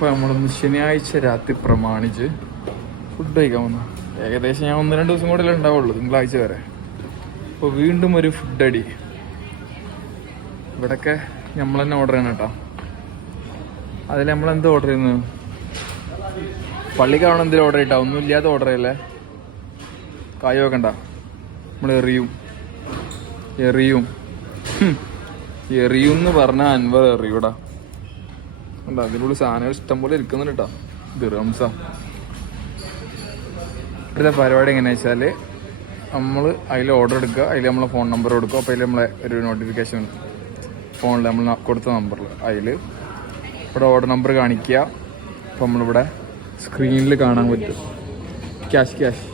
ഇപ്പൊ നമ്മളൊന്ന് ശനിയാഴ്ച രാത്രി പ്രമാണിച്ച് ഫുഡ് കഴിക്കാൻ വന്നു. ഏകദേശം ഞാൻ ഒന്ന് രണ്ട് ദിവസം കൂടെ ഉണ്ടാവുള്ളൂ തിങ്കളാഴ്ച വരെ. അപ്പോൾ വീണ്ടും ഒരു ഫുഡ് അടി. ഇവിടൊക്കെ നമ്മൾ തന്നെ ഓർഡർ ചെയ്യണം കേട്ടോ. അതിൽ നമ്മൾ എന്ത് ഓർഡർ ചെയ്യുന്നത് പള്ളിക്കാവണം എന്തെങ്കിലും ഓർഡർ ചെയ്യട്ടോ? ഒന്നും ഇല്ലാതെ ഓർഡർ ചെയ്യല്ലേ? കായ വെക്കണ്ട. നമ്മൾ എറിയും. എറിയും. എറിയും എന്ന് പറഞ്ഞാൽ അൻവർ എറിയൂടാ. കണ്ടോ? അതിനുള്ള സാധനങ്ങൾ ഇഷ്ടം പോലെ ഇരിക്കുന്നുണ്ട് കേട്ടോ ദിറംസ ഇവിടുത്തെ പരിപാടി എങ്ങനെയാ വെച്ചാൽ നമ്മൾ അതിൽ ഓർഡർ എടുക്കുക അതിൽ നമ്മളെ ഫോൺ നമ്പർ കൊടുക്കുക അപ്പോൾ അതിൽ നമ്മളെ ഒരു നോട്ടിഫിക്കേഷൻ ഫോണിൽ നമ്മൾ കൊടുത്ത നമ്പറിൽ അതിൽ ഇവിടെ ഓർഡർ നമ്പർ കാണിക്കുക. അപ്പോൾ നമ്മളിവിടെ സ്ക്രീനിൽ കാണാൻ പറ്റും. ക്യാഷ് ക്യാഷ്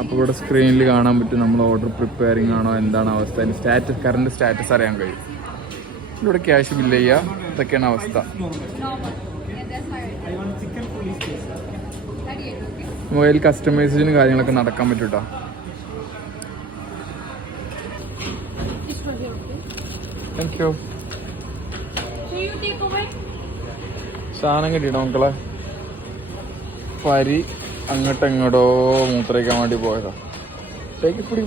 അപ്പോൾ ഇവിടെ സ്ക്രീനിൽ കാണാൻ പറ്റും നമ്മൾ ഓർഡർ പ്രിപ്പയറിങ് ആണോ എന്താണ് അവസ്ഥ അതിന്റെ സ്റ്റാറ്റസ് കറണ്ട് സ്റ്റാറ്റസ് അറിയാൻ കഴിയും. ഇവിടെ ക്യാഷ് ബില്ല് ചെയ്യുക ഇതൊക്കെയാണ് അവസ്ഥ. മൊബൈൽ കസ്റ്റമൈസേഷനും കാര്യങ്ങളൊക്കെ നടക്കാൻ പറ്റൂട്ടോ. താങ്ക് യു സാധനം കിട്ടിയിട്ടോ മക്കളെ? പരി അങ്ങോട്ടെങ്ങോട്ടോ മൂത്രയ്ക്കാൻ വേണ്ടി പോയതാ. പിടി പിടി.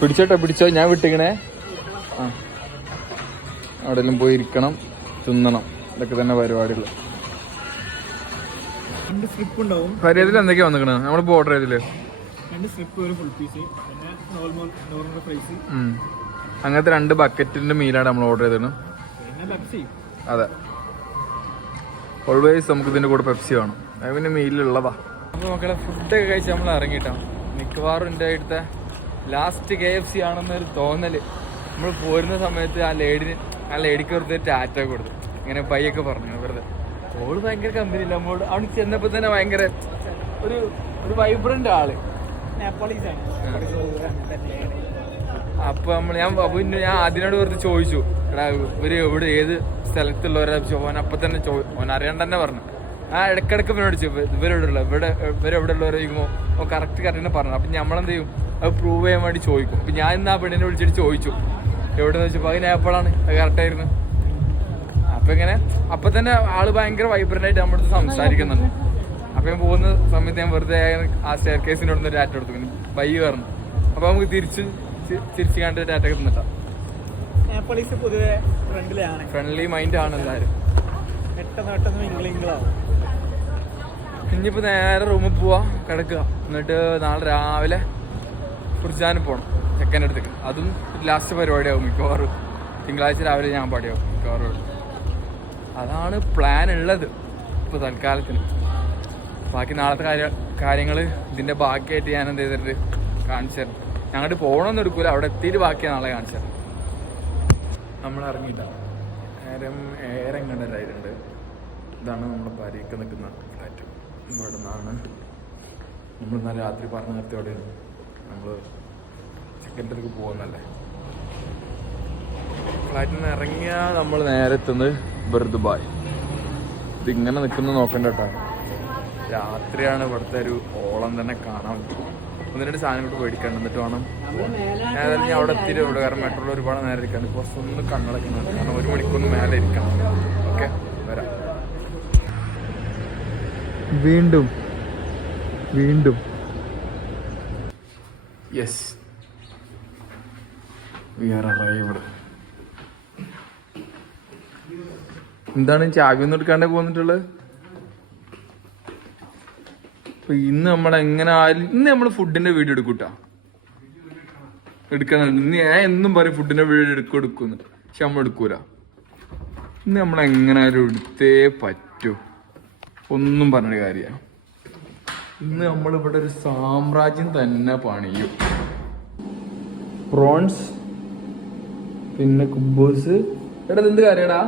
പിടിച്ചോട്ടെ പിടിച്ചോ. ഞാൻ വിട്ടിക്കണേ ആ. അവിടെല്ലാം പോയി ഇരിക്കണം തിന്നണം. ഇതൊക്കെ തന്നെ പരിപാടികൾ. പരിയതിൽ എന്തൊക്കെയാ വന്നിക്കണ? നമ്മളിപ്പോ ഓർഡർ ചെയ്തില്ലേ അങ്ങനത്തെ രണ്ട് ബക്കറ്റിന്റെ മീലാണ് നമ്മൾ ഓർഡർ ചെയ്തത് അതെ. ഓൾവേസ് നമുക്ക് ഇതിന്റെ കൂടെ പെപ്സി വേണം. അത് പിന്നെ മീലിലുള്ളതാ അപ്പൊ മക്കളെ ഫുഡൊക്കെ കഴിച്ച് നമ്മൾ ഇറങ്ങിയിട്ടാണ് മിക്കവാറും എന്റെ അടുത്ത ലാസ്റ്റ് കെ എഫ് സി ആണെന്നൊരു തോന്നൽ. നമ്മൾ പോരുന്ന സമയത്ത് ആ ലേഡിന് ആ ലേഡിക്ക് വെറുതെ ടാറ്റ കൊടുത്തു. ഇങ്ങനെ പയ്യൊക്കെ പറഞ്ഞു വെറുതെ. ഓൾ ഭയങ്കര കമ്പനി ഇല്ല നമ്മോട് അവിടെ ചെന്നപ്പോ തന്നെ ഭയങ്കര ഒരു ഒരു വൈബ്രന്റ് ആൾ. അപ്പൊ നമ്മൾ ഞാൻ അപ്പൊ ഞാൻ അതിനോട് വെറുതെ ചോദിച്ചു. എടാ ഇവർ എവിടെ ഏത് സ്ഥലത്തുള്ളവരാ. ഓൻ അപ്പൊ തന്നെ ഓൻ അറിയാണ്ട് തന്നെ പറഞ്ഞു. ആ ഇടക്കിടക്ക് ഇവനോട് ചോദിച്ചു ഇവരെവിടെ ഉള്ള ഇവിടെ ഇവരെവിടെ ഉള്ളവരെ ചോദിക്കുമ്പോൾ ഓ കറക്റ്റ് കറക്റ്റ് പറഞ്ഞു അപ്പം നമ്മളെന്ത് ചെയ്യും? അത് പ്രൂവ് ചെയ്യാൻ വേണ്ടി ചോദിക്കും. അപ്പം ഞാൻ ഇന്ന് ആ പെണ്ണിനെ വിളിച്ചിട്ട് ചോദിച്ചു. എവിടെ നിന്ന് വെച്ചപ്പോൾ അതിന് എപ്പോഴാണ്? അത് കറക്റ്റായിരുന്നു അപ്പം ഇങ്ങനെ അപ്പം തന്നെ ആൾ ഭയങ്കര വൈബ്രന്റ് ആയിട്ട് നമ്മുടെ അടുത്ത് സംസാരിക്കുന്നുണ്ട്. അപ്പം ഞാൻ പോകുന്ന സമയത്ത് ഞാൻ വെറുതെ ആ സ്റ്റെയർ കേസിനോട് ഒരു ഡാറ്റ കൊടുത്തു പിന്നെ ബൈ പറഞ്ഞു. അപ്പം നമുക്ക് തിരിച്ച് തിരിച്ച് കണ്ട് ടാറ്റ തന്നിട്ടാ. നേപ്പാളീസ് പൊതുവെ ഫ്രണ്ടിലാണ് ഫ്രണ്ട്ലി മൈൻഡ് ആണ് എല്ലാവരും പെട്ടെന്ന് പെട്ടെന്ന് ഇംഗ്ലിംഗിളാവും ഇനിയിപ്പോ നേരെ റൂമിൽ പോവാ കിടക്കുക. എന്നിട്ട് നാളെ രാവിലെ കുറിച്ചാനും പോണം ചെക്കന്റെ അടുത്തേക്ക്. അതും ലാസ്റ്റ് പരിപാടിയാവും മിക്കവാറും. തിങ്കളാഴ്ച രാവിലെ ഞാൻ പാടിയാവും മിക്കവാറും. അതാണ് പ്ലാൻ ഉള്ളത് ഇപ്പൊ തൽക്കാലത്തിന്. ബാക്കി നാളത്തെ കാര്യ കാര്യങ്ങൾ ഇതിന്റെ ബാക്കിയായിട്ട് ഞാൻ എന്ത് ചെയ്തിട്ട് കാണിച്ചു തരാം. ഞങ്ങോട്ട് പോകണമെന്ന് എടുക്കൂല അവിടെ എത്തിയിട്ട് ബാക്കിയാണ് നാളെ കാണിച്ചു തരാം. നമ്മൾ ഇറങ്ങിയില്ല. നേരം ഏറെ ഇങ്ങനെ ഇതാണ് നമ്മുടെ ഭാര്യയ്ക്ക് നിൽക്കുന്ന ഫ്ലാറ്റ് ഇവിടെ നിന്നാണ് നമ്മൾ ഇന്നലെ രാത്രി പറഞ്ഞ നിർത്തിയോടെയാണ് നമ്മൾ സെക്കൻഡറിക്ക് പോകുന്നല്ലേ ഫ്ലാറ്റിൽ നിന്ന് ഇറങ്ങിയാൽ നമ്മൾ നേരെ എത്തുന്നത് ബർദുബായ് ഇതിങ്ങനെ നിൽക്കുന്ന നോക്കണ്ട കേട്ടോ. രാത്രിയാണ് ഇവിടുത്തെ ഒരു ഓളം തന്നെ കാണാൻ ഒന്ന് രണ്ട് സാധനം കൂടി മേടിക്കണം എന്നിട്ട് വേണം. ഏതായാലും ഞാൻ അവിടെ എത്തിയിട്ട് ഇവിടെ കാരണം മെട്രോയിൽ ഒരുപാട് നേരം ഇരിക്കാണ്ട്. കുറച്ചൊന്ന് കണ്ണടക്കുന്നുണ്ട് കാരണം ഒരു മണിക്കൂറിന് മേലെ ഇരിക്കണം. ഓക്കെ വരാം വീണ്ടും വീണ്ടും. യെസ് വി ആർ അറൈവ്ഡ് എന്താണ് ചാവി ഒന്നും എടുക്കാണ്ടേ പോന്നിട്ടുള്ളത്? അപ്പൊ ഇന്ന് നമ്മൾ എങ്ങനെ ആയാലും ഇന്ന് നമ്മൾ ഫുഡിന്റെ വീഡിയോ എടുക്കൂട്ടാ. എടുക്കാൻ ഇന്ന് ഞാൻ എന്നും പറയും ഫുഡിന്റെ വീഡിയോ എടുക്കും എടുക്കുന്നു പക്ഷെ നമ്മൾ എടുക്കൂല. ഇന്ന് നമ്മൾ എങ്ങനെ ആയാലും എടുത്തേ പറ്റൂ. ഒന്നും പറഞ്ഞൊരു കാര്യമാണ് ഇന്ന് നമ്മളിവിടെ ഒരു സാമ്രാജ്യം തന്നെ പണിയും. പ്രോൺസ് പിന്നെ കുബൂസ് എടാ എന്ത് കാര്യടാ?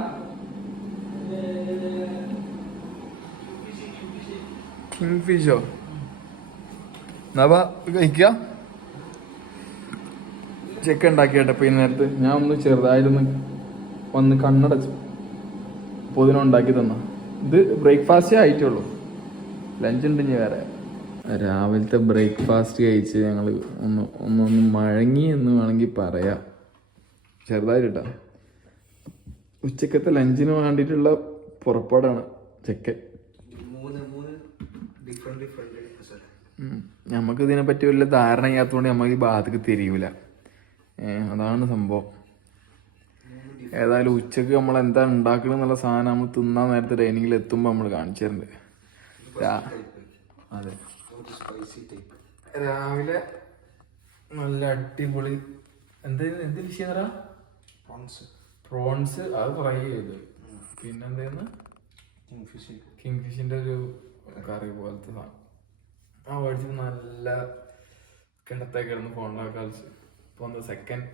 കിങ് ഫിഷോ നവ കഴിക്ക? ചെക്ക് ഉണ്ടാക്കിയട്ടെ ഇപ്പൊ ഈ നേരത്ത്. ഞാൻ ഒന്ന് ചെറുതായിരുന്നു വന്ന് കണ്ണടച്ചു. അപ്പോൾ തന്ന. ഇത് ബ്രേക്ക്ഫാസ്റ്റേ ആയിട്ടുള്ളൂ. ലഞ്ച് ഉണ്ട് ഇനി വേറെ. രാവിലത്തെ ബ്രേക്ക്ഫാസ്റ്റ് കഴിച്ച് ഞങ്ങൾ ഒന്ന് ഒന്നൊന്ന് മഴങ്ങി എന്ന് വേണമെങ്കിൽ പറയാം. ചെറുതായിട്ടാ. ഉച്ചക്കത്തെ ലഞ്ചിന് വേണ്ടിയിട്ടുള്ള പുറപ്പാടാണ് ചെക്കൻ. മൂന്ന് മൂന്ന് ഡിഫറെന്റ് ഡിഫറെന്റ് സ്ഥലം ഉം. നമുക്ക് ഇതിനെ പറ്റി വലിയ ധാരണ ചെയ്യാത്തതുകൊണ്ട് നമുക്ക് ഈ ഭാഗത്തേക്ക് തിരിയൂല. അതാണ് സംഭവം. ഏതായാലും ഉച്ചയ്ക്ക് നമ്മൾ എന്താ ഉണ്ടാക്കണം എന്നുള്ള സാധനം നമ്മൾ തിന്നാൻ നേരത്തെ ഡൈനിങ്ങിൽ എത്തുമ്പോൾ നമ്മൾ കാണിച്ചു തരുന്നുണ്ട് അതെ. രാവിലെ നല്ല അടിപൊളി എന്ത് എന്ത് ഫിഷ് പ്രോൺസ് പ്രോൺസ് അത് ഫ്രൈ ചെയ്ത്. പിന്നെ എന്തായിരുന്നു കിങ് ഫിഷ് കിങ് ഒരു കറി പോലത്തെ സാധനം ആ മേടിച്ചിട്ട് നല്ല കിടത്തേ കിടന്ന് ഫോണിലൊക്കെ കളിച്ച് ഇപ്പൊ ഒന്ന് സെക്കൻഡ്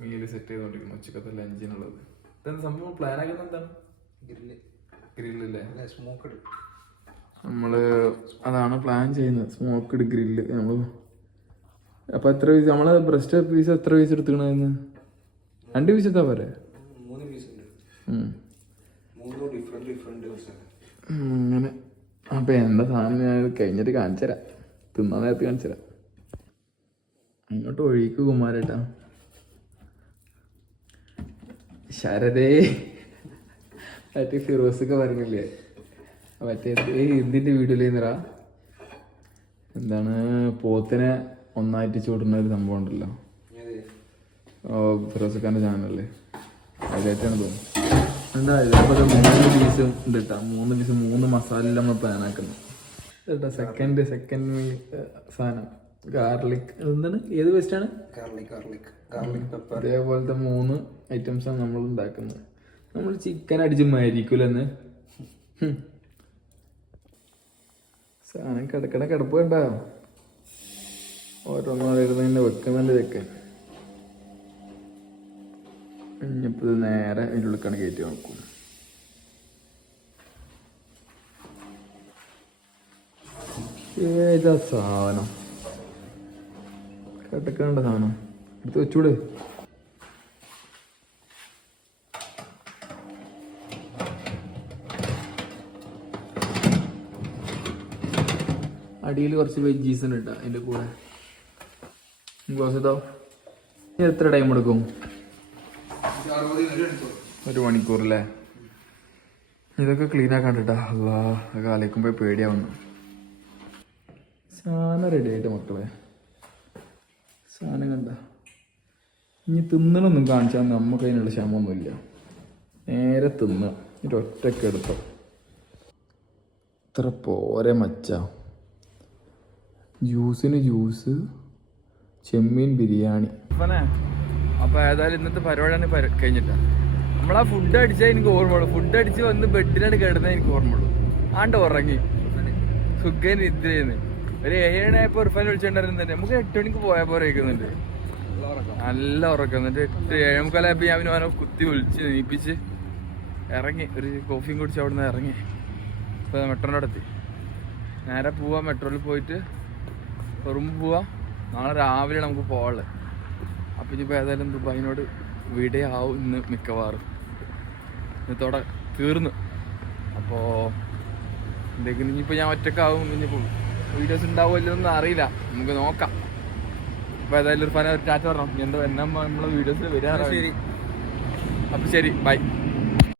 മീൽ സെറ്റ് ചെയ്തോണ്ടിരിക്കുന്നു. ഉച്ചക്കത്തെ ലഞ്ചിനുള്ളത് ഇതെന്താ സംഭവം? പ്ലാൻ ആക്കുന്നത് എന്താണ്? ഗ്രില്ല്. ഗ്രില്ലല്ലേ സ്മോക്ക് സ്മോക്കഡ് നമ്മൾ അതാണ് പ്ലാൻ ചെയ്യുന്നത്. സ്മോക്ക്ഡ് ഗ്രില്ല് നമ്മൾ അപ്പൊ എത്ര പീസ് നമ്മൾ ബ്രസ്റ്റ് പീസ് എത്ര പീസ് എടുത്തുക്കണെന്ന് രണ്ട് പീസ് എത്താ പോരെ? അങ്ങനെ. അപ്പൊ എന്താ സാധനം ഞാൻ കഴിഞ്ഞിട്ട് കാണിച്ചു തരാം തിന്നാൻ നേരത്ത് കാണിച്ചു തരാം അങ്ങോട്ട് ഒഴുക്ക് കുമാരേട്ടാ. ശരതേ മറ്റേ ഫിറോസൊക്കെ പറഞ്ഞില്ലേ? മറ്റേ എന്തിന്റെ വീഡിയോയിലേന്നറ എന്താണ് പോത്തിനെ ഒന്നായിട്ട് ചൂടുന്ന ഒരു സംഭവം ഉണ്ടല്ലോ. ഓ ഫിറോസക്കാന്റെ ചാനലല്ലേ? അതിലേറ്റാണ് തോന്നുന്നു എന്താ ഇതിപ്പോ മൂന്ന് പീസ് ഉണ്ട് കേട്ടോ മൂന്ന് പീസ് മൂന്ന് മസാല നമ്മൾ പ്ലാൻ ആക്കുന്നു. കേട്ടോ സെക്കൻഡ് സെക്കൻഡ് സാധനം? ഗാർലിക് എന്താണ്? ഏത് വേസ്റ്റ് ആണ്? ഗാർലിക് ഗാർലിക് ഗാർലിക് പെപ്പർ അതേപോലത്തെ മൂന്ന് ഐറ്റംസ് ആണ് നമ്മൾ ഉണ്ടാക്കുന്നത്. നമ്മൾ ചിക്കൻ അടിച്ച് മരിക്കൂലെന്ന്. സാധനം കിടക്കണ കിടപ്പ് കണ്ട? ഓരോന്നും അറിയുന്നതിന്റെ വെക്കുന്നുണ്ട് ചെക്കൻ ഇനിയിപ്പോ ഇത് നേരെ അതിന്റെ ഉള്ളിക്കാണ് കയറ്റി നോക്കും ഏതാ സാധനം? കിടക്കണ്ട സാധനം. എടുത്ത് വെച്ചൂടെ? അടിയിൽ കുറച്ച് വെജീസ് ഉണ്ട് അതിന്റെ കൂടെ. ഗ്ലോസ് ഇതാ? ഇനി എത്ര ടൈം എടുക്കും? ഒരു മണിക്കൂർ അല്ലേ ഇതൊക്കെ ക്ലീൻ ആക്കാണ്ടിട്ടാ അല്ലാ അതൊക്കെ ആലോചിക്കുമ്പോൾ പേടിയാവുന്നു. സാധനം റെഡി ആയിട്ട് മക്കളെ. സാധനം കണ്ട ഇനി തിന്നണമെന്നും കാണിച്ചാൽ നമുക്ക് അതിനുള്ള ക്ഷമൊന്നുമില്ല നേരെ തിന്ന. ഒരു ഒറ്റക്കെടുത്തോ ഇത്ര പോരെ മച്ച. ജ്യൂസിന് ജ്യൂസ് ചെമ്മീൻ ബിരിയാണി. അപ്പൊ ഏതായാലും ഇന്നത്തെ പരിപാടിയാണ് കഴിഞ്ഞിട്ടാ. നമ്മളാ ഫുഡ് അടിച്ചാൽ എനിക്ക് ഓർമ്മയുള്ളൂ. ഫുഡ് അടിച്ച് വന്ന് ബെഡിലാണ് കിടന്നാൽ എനിക്ക് ഓർമ്മയുള്ളൂ. ആണ്ട് ഉറങ്ങി. സുഖൻ ഇത്രയെന്ന് ഒരു ഏഴായപ്പോ ഉറപ്പാൻ വിളിച്ചിട്ടുണ്ടായിരുന്നു നമുക്ക് എട്ട് മണിക്ക് പോയാൽ പോലെ ഇരിക്കുന്നുണ്ട് നല്ല ഉറക്കം. എന്നിട്ട് എട്ട് ഏഴേമുക്കാലായപ്പോ ഞാൻ അവനെ കുത്തി വിളിച്ച് നീപ്പിച്ച് ഇറങ്ങി. ഒരു കോഫിയും കുടിച്ച് അവിടെ നിന്ന് ഇറങ്ങി. ഇപ്പൊ മെട്രോന്റെ അടുത്ത് നേരെ പോവാ മെട്രോയിൽ പോയിട്ട് റൂം പോവാ. നാളെ രാവിലെ നമുക്ക് പോകാനുള്ളത് അപ്പം ഇനിയിപ്പോൾ ഏതായാലും ദുബായിനോട് വിടയാവും ഇന്ന് മിക്കവാറും. ഇന്നത്തോടെ തീർന്നു. അപ്പോൾ എന്തെങ്കിലും ഇനിയിപ്പോൾ ഞാൻ ഒറ്റക്കാവും ഇനിയിപ്പോൾ വീഡിയോസ് ഉണ്ടാവുമല്ലോ എന്ന് അറിയില്ല. നമുക്ക് നോക്കാം. അപ്പൊ ഏതായാലും ഒരു ചാറ്റ് ടാറ്റ പറഞ്ഞു എന്താ എന്നാ നമ്മളെ വീഡിയോസ് വരാറ് അപ്പൊ ശരി ബൈ